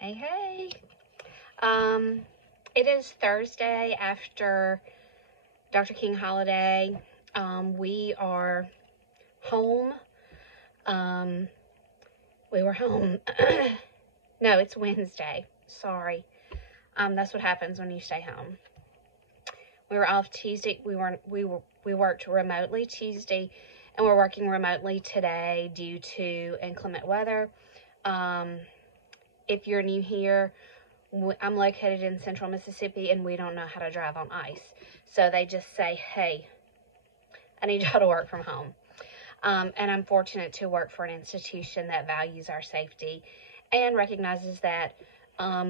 Hey, hey. It is Thursday after Dr. King holiday. We are home. We were home. No, it's Wednesday. Sorry. That's what happens when you stay home. We were off Tuesday. We worked remotely Tuesday, and we're working remotely today due to inclement weather. If you're new here, I'm located in central Mississippi, and we don't know how to drive on ice. So they just say, hey, I need y'all to work from home. And I'm fortunate to work for an institution that values our safety and recognizes that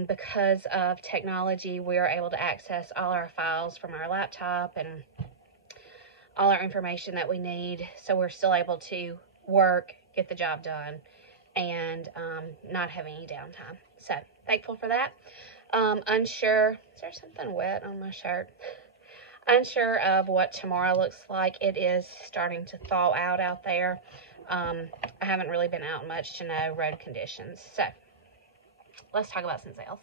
because of technology, we are able to access all our files from our laptop and all our information that we need. So we're still able to work, get the job done, and not have any downtime. So thankful for that. Unsure, is there something wet on my shirt? Unsure of what tomorrow looks like. It is starting to thaw out there. I haven't really been out much to know road conditions. So let's talk about some sales.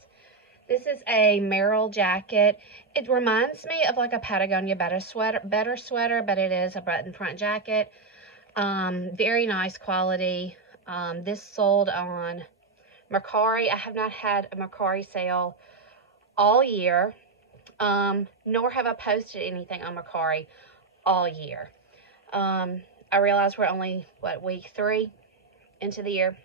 This is a Merrell jacket. It reminds me of like a Patagonia better sweater, but it is a button front jacket. Very nice quality. This sold on Mercari. I have not had a Mercari sale all year, nor have I posted anything on Mercari all year. I realize we're only, week 3 into the year.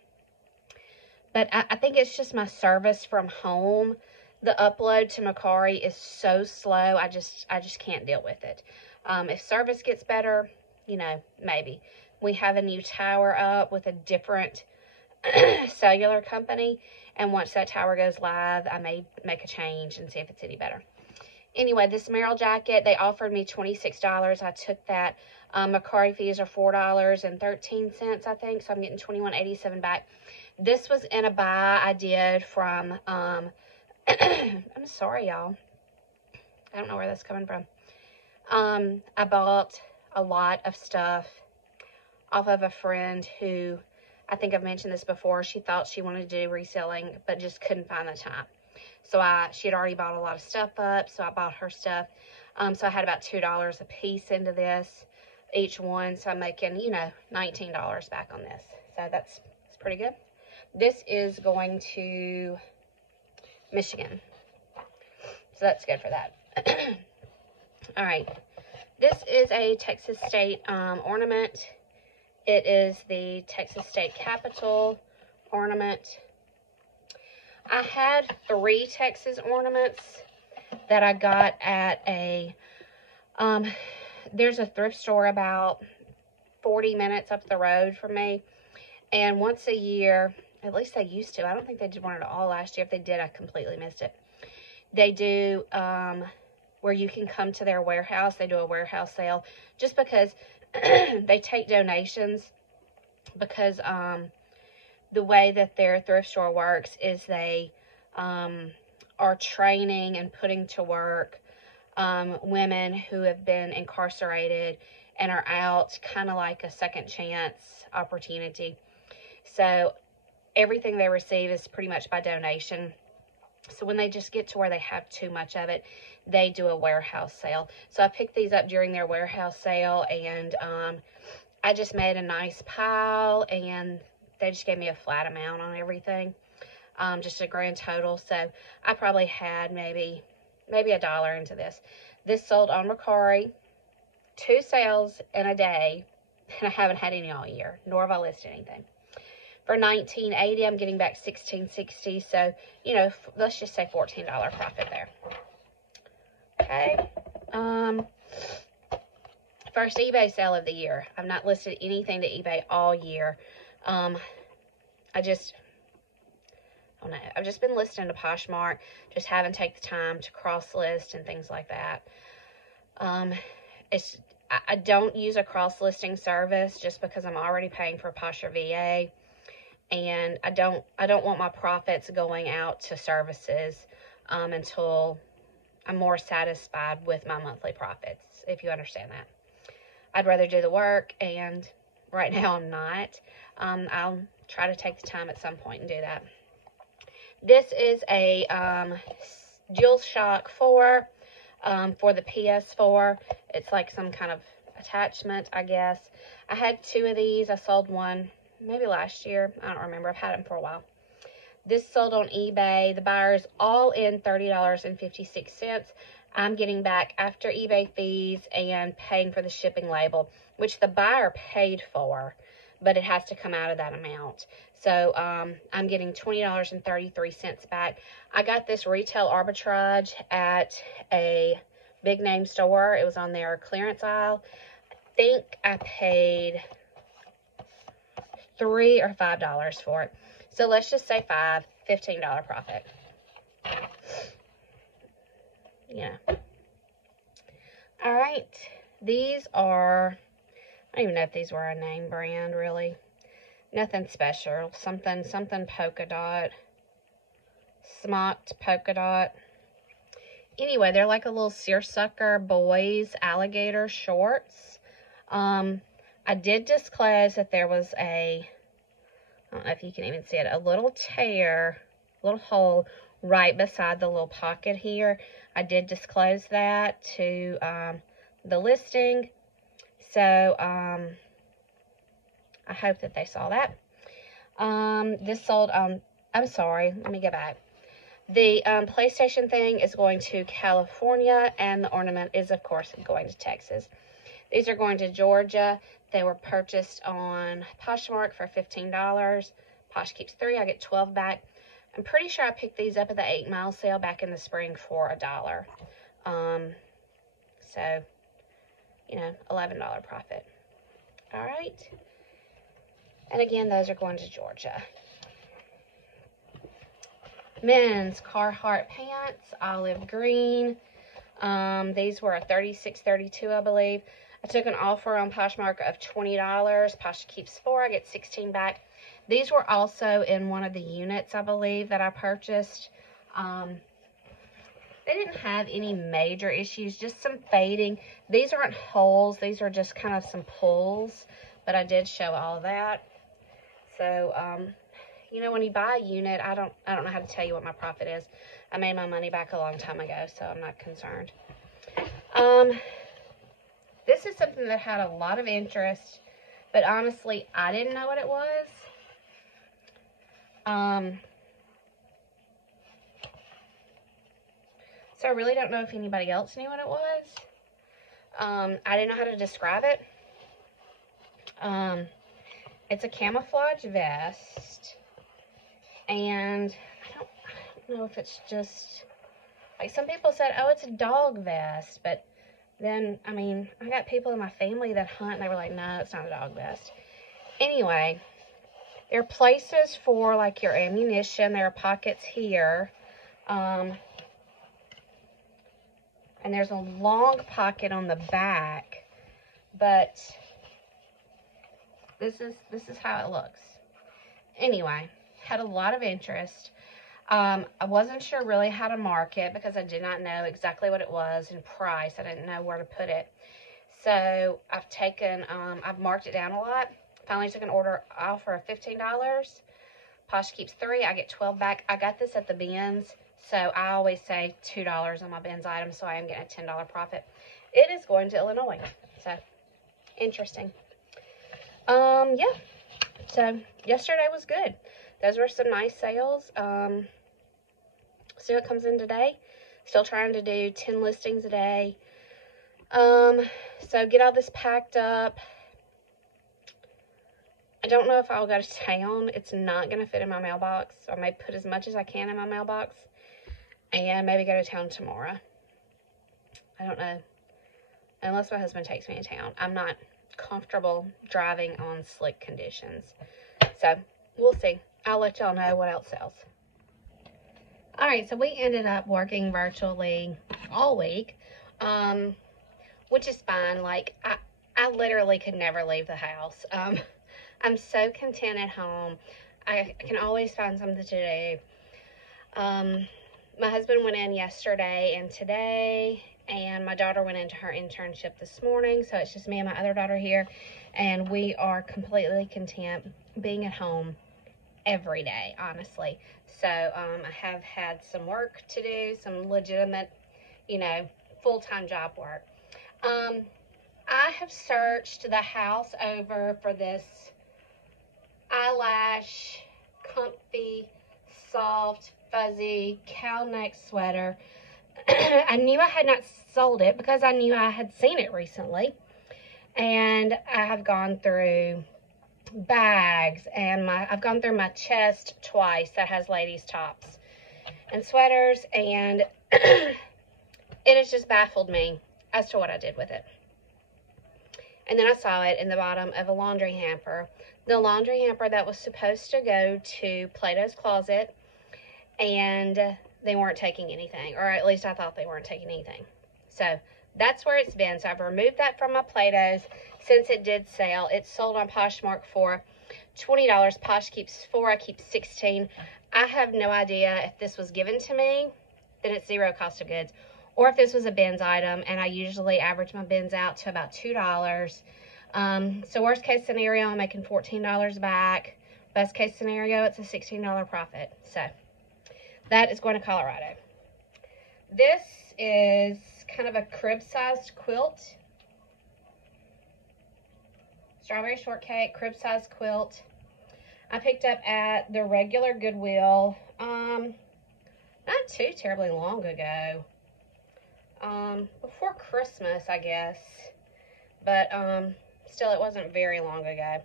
But I think it's just my service from home. The upload to Mercari is so slow, I just can't deal with it. If service gets better, maybe. We have a new tower up with a different cellular company, and once that tower goes live, I may make a change and see if it's any better. Anyway, this Merrell jacket, they offered me $26. I took that. Mercari fees are $4.13, I think, so I'm getting $21.87 back. This was in a buy I did from, I'm sorry, y'all. I don't know where that's coming from. I bought a lot of stuff off of a friend who, I think I've mentioned this before, she thought she wanted to do reselling, but just couldn't find the time. So she had already bought a lot of stuff up, so I bought her stuff. So I had about $2 a piece into this, each one. So I'm making, $19 back on this. So that's pretty good. This is going to Michigan. So that's good for that. All right. This is a Texas State ornament. It is the Texas State Capitol ornament. I had 3 Texas ornaments that I got at there's a thrift store about 40 minutes up the road from me. And once a year, at least they used to. I don't think they did one at all last year. If they did, I completely missed it. They do where you can come to their warehouse. They do a warehouse sale just because they take donations, because the way that their thrift store works is they are training and putting to work women who have been incarcerated and are out, kind of like a second chance opportunity. So everything they receive is pretty much by donation. So when they just get to where they have too much of it, they do a warehouse sale. So I picked these up during their warehouse sale, and I just made a nice pile, and they just gave me a flat amount on everything, just a grand total. So I probably had maybe $1 into this. This sold on Mercari, 2 sales in a day, and I haven't had any all year, nor have I listed anything. For $19.80, I'm getting back $16.60, so, let's just say $14 profit there. Okay. First eBay sale of the year. I've not listed anything to eBay all year. I've just been listing to Poshmark, just haven't taken the time to cross list and things like that. I don't use a cross listing service just because I'm already paying for Posher VA, and I don't want my profits going out to services until I'm more satisfied with my monthly profits, if you understand that. I'd rather do the work, and right now I'm not. I'll try to take the time at some point and do that. This is a DualShock 4 for the PS4. It's like some kind of attachment, I guess. I had 2 of these. I sold one maybe last year. I don't remember. I've had them for a while. This sold on eBay. The buyer's all in $30.56. I'm getting back after eBay fees and paying for the shipping label, which the buyer paid for, but it has to come out of that amount. So I'm getting $20.33 back. I got this retail arbitrage at a big name store. It was on their clearance aisle. I think I paid $3 or $5 for it. So let's just say $15 profit. Yeah. All right. These are, I don't even know if these were a name brand, really. Nothing special. Something polka dot. Smocked polka dot. Anyway, they're like a little seersucker boys alligator shorts. I did disclose that there was a, I don't know if you can even see it, a little tear, little hole right beside the little pocket here. I did disclose that to the listing. So, I hope that they saw that. This sold on, I'm sorry, let me go back. The PlayStation thing is going to California, and the ornament is, of course, going to Texas. These are going to Georgia. They were purchased on Poshmark for $15. Posh keeps 3. I get 12 back. I'm pretty sure I picked these up at the 8 Mile sale back in the spring for $1. So, you know, $11 profit. All right. And again, those are going to Georgia. Men's Carhartt pants, olive green. These were a $36.32, I believe. I took an offer on Poshmark of $20. Posh keeps 4. I get 16 back. These were also in one of the units, I believe, that I purchased. They didn't have any major issues, just some fading. These aren't holes. These are just kind of some pulls, but I did show all of that. So, you know, when you buy a unit, I don't know how to tell you what my profit is. I made my money back a long time ago, so I'm not concerned. This is something that had a lot of interest, but honestly, I didn't know what it was. So I really don't know if anybody else knew what it was. I didn't know how to describe it. It's a camouflage vest, and I don't know if it's just, like some people said, oh, it's a dog vest, but then, I mean, I got people in my family that hunt, and they were like, no, it's not a dog vest. Anyway, there are places for, like, your ammunition. There are pockets here. And there's a long pocket on the back, but this is how it looks. Anyway, had a lot of interest. I wasn't sure really how to mark it because I did not know exactly what it was in price. I didn't know where to put it. So I've taken, I've marked it down a lot. Finally took an offer of $15. Posh keeps 3. I get 12 back. I got this at the bins, so I always say $2 on my bins item, so I am getting a $10 profit. It is going to Illinois, so interesting. Yeah, so yesterday was good. Those were some nice sales. See what comes in today. Still trying to do 10 listings a day. So get all this packed up. I don't know if I'll go to town. It's not going to fit in my mailbox. So I may put as much as I can in my mailbox and maybe go to town tomorrow. I don't know. Unless my husband takes me to town. I'm not comfortable driving on slick conditions. So we'll see. I'll let y'all know what else sells. All right, so we ended up working virtually all week, which is fine. Like, I literally could never leave the house. I'm so content at home. I can always find something to do. My husband went in yesterday and today, and my daughter went into her internship this morning, so it's just me and my other daughter here, and we are completely content being at home every day, honestly. So I have had some work to do, some legitimate, you know, full-time job work. I have searched the house over for this eyelash, comfy, soft, fuzzy cow neck sweater. I knew I had not sold it because I knew I had seen it recently. And I have gone through bags, and I've gone through my chest twice that has ladies' tops and sweaters, and it has just baffled me as to what I did with it. And then I saw it in the bottom of a laundry hamper. The laundry hamper that was supposed to go to Plato's Closet, and they weren't taking anything, or at least I thought they weren't taking anything. So that's where it's been. So I've removed that from my Plato's since it did sell. It's sold on Poshmark for $20. Posh keeps 4, I keep 16. I have no idea if this was given to me, then it's zero cost of goods, or if this was a bins item, and I usually average my bins out to about $2. So worst case scenario, I'm making $14 back. Best case scenario, it's a $16 profit. So that is going to Colorado. This is kind of a crib-sized quilt. Strawberry shortcake, crib-sized quilt. I picked up at the regular Goodwill, not too terribly long ago. Before Christmas, I guess. But still, it wasn't very long ago.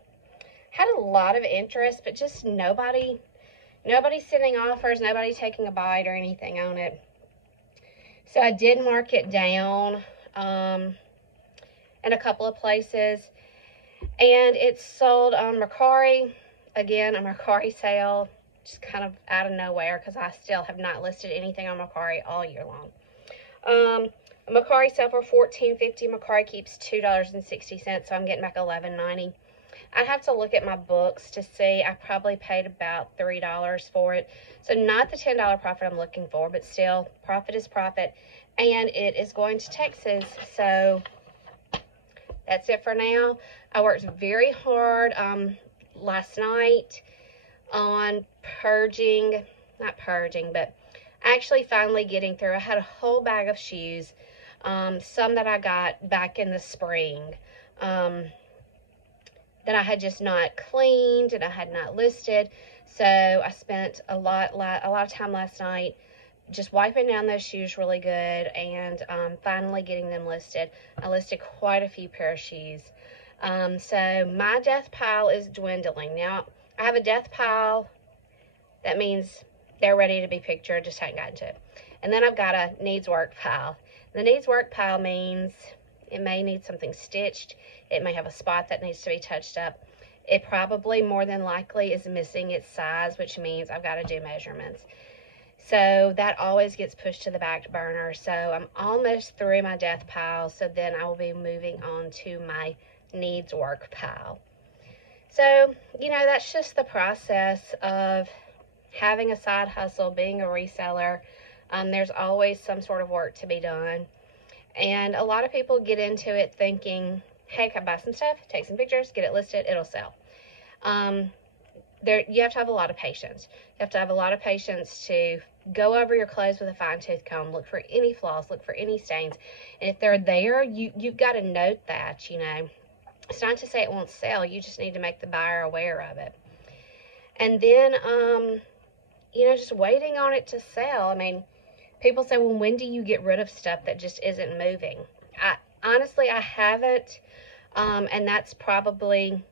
Had a lot of interest, but just nobody sending offers, nobody taking a bite or anything on it. So I did mark it down in a couple of places, and it's sold on Mercari. Again, a Mercari sale, just kind of out of nowhere, because I still have not listed anything on Mercari all year long. A Mercari sale for $14.50. Mercari keeps $2.60, so I'm getting back $11.90. I'd have to look at my books to see. I probably paid about $3 for it. So not the $10 profit I'm looking for, but still, profit is profit. And it is going to Texas. So that's it for now. I worked very hard last night on but actually finally getting through. I had a whole bag of shoes, some that I got back in the spring, that I had just not cleaned and I had not listed. So I spent a lot of time last night just wiping down those shoes really good, and finally getting them listed. I listed quite a few pair of shoes. So my death pile is dwindling. Now, I have a death pile. That means they're ready to be pictured, just haven't gotten to it. And then I've got a needs work pile. The needs work pile means it may need something stitched. It may have a spot that needs to be touched up. It probably, more than likely, is missing its size, which means I've got to do measurements. So that always gets pushed to the back burner. So I'm almost through my death pile. So then I will be moving on to my needs work pile. So, you know, that's just the process of having a side hustle, being a reseller. There's always some sort of work to be done. And a lot of people get into it thinking, hey, can I buy some stuff, take some pictures, get it listed, it'll sell. You have to have a lot of patience. You have to have a lot of patience to go over your clothes with a fine-tooth comb, look for any flaws, look for any stains. And if they're there, you've got to note that, you know. It's not to say it won't sell. You just need to make the buyer aware of it. And then, you know, just waiting on it to sell. I mean, people say, well, when do you get rid of stuff that just isn't moving? Honestly, I haven't, and that's probably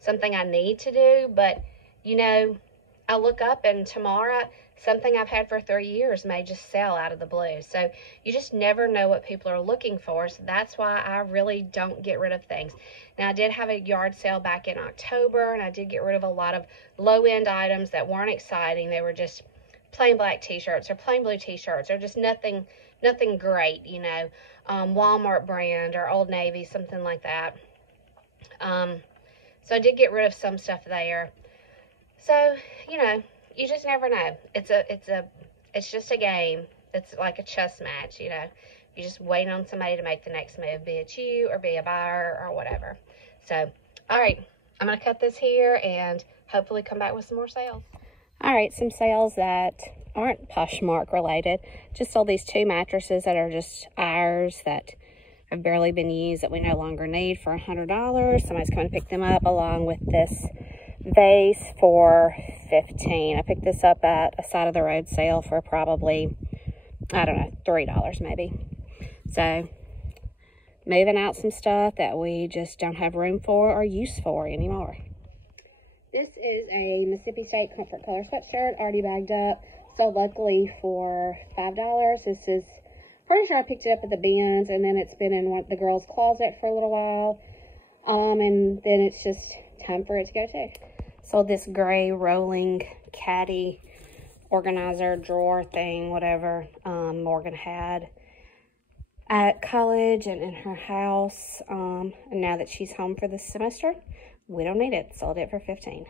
something I need to do. But, you know, I look up and tomorrow, something I've had for 3 years may just sell out of the blue. So you just never know what people are looking for. So that's why I really don't get rid of things. Now, I did have a yard sale back in October, and I did get rid of a lot of low-end items that weren't exciting. They were just plain black t-shirts or plain blue t-shirts, or just nothing great, you know, Walmart brand or Old Navy, something like that. So I did get rid of some stuff there. So, you know, you just never know. It's just a game. It's like a chess match, you know. You just wait on somebody to make the next move, be it you or be a buyer or whatever. So, all right, I'm going to cut this here and hopefully come back with some more sales. All right, some sales that aren't Poshmark related. Just sold these 2 mattresses that are just ours that have barely been used, that we no longer need, for $100. Somebody's coming to pick them up, along with this vase for $15. I picked this up at a side of the road sale for probably, I don't know, $3 maybe. So moving out some stuff that we just don't have room for or use for anymore. This is a Mississippi State Comfort Color sweatshirt, already bagged up. Sold locally for $5. This is, pretty sure I picked it up at the bins, and then it's been in the girls' closet for a little while. And then it's just time for it to go too. Sold this gray rolling caddy organizer drawer thing, whatever, Morgan had at college and in her house. And now that she's home for this semester, we don't need it. Sold it for $15.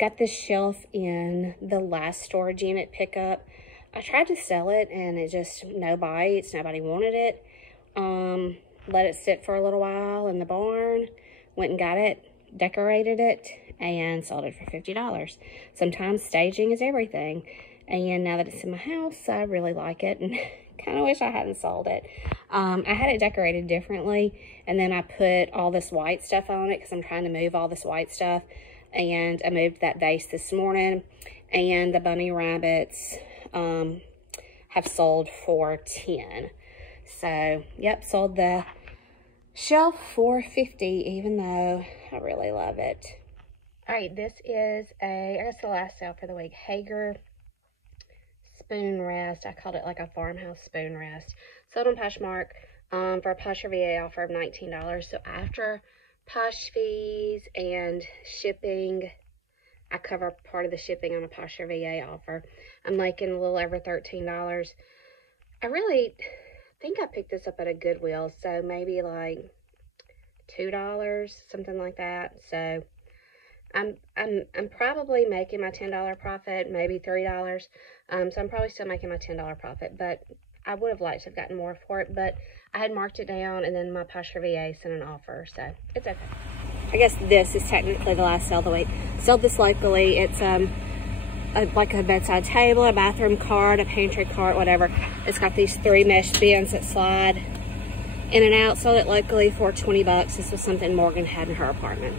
Got this shelf in the last storage unit pickup. I tried to sell it and it just, no bites. Nobody wanted it. Let it sit for a little while in the barn. Went and got it, decorated it, and sold it for $50. Sometimes staging is everything. And now that it's in my house, I really like it and kind of wish I hadn't sold it. I had it decorated differently, and then I put all this white stuff on it because I'm trying to move all this white stuff. And I moved that vase this morning, and the bunny rabbits have sold for $10. So, yep, sold the shelf for $50, even though I really love it. All right, this is I guess the last sale for the week. Hager spoon rest. I called it like a farmhouse spoon rest. Sold on Poshmark for a Posh VA offer of $19. So after Posh fees and shipping, I cover part of the shipping on a Posh VA offer. I'm making a little over $13. I really think I picked this up at a Goodwill, so maybe like $2, something like that. So I'm probably making my $10 profit, maybe $3. So I'm probably still making my $10 profit, but I would have liked to have gotten more for it, but I had marked it down, and then my Posh VA sent an offer, so it's okay. I guess this is technically the last sale of the week. Sold this locally. It's like a bedside table, a bathroom cart, a pantry cart, whatever. It's got these 3 mesh bins that slide in and out. Sold it locally for $20. This was something Morgan had in her apartment.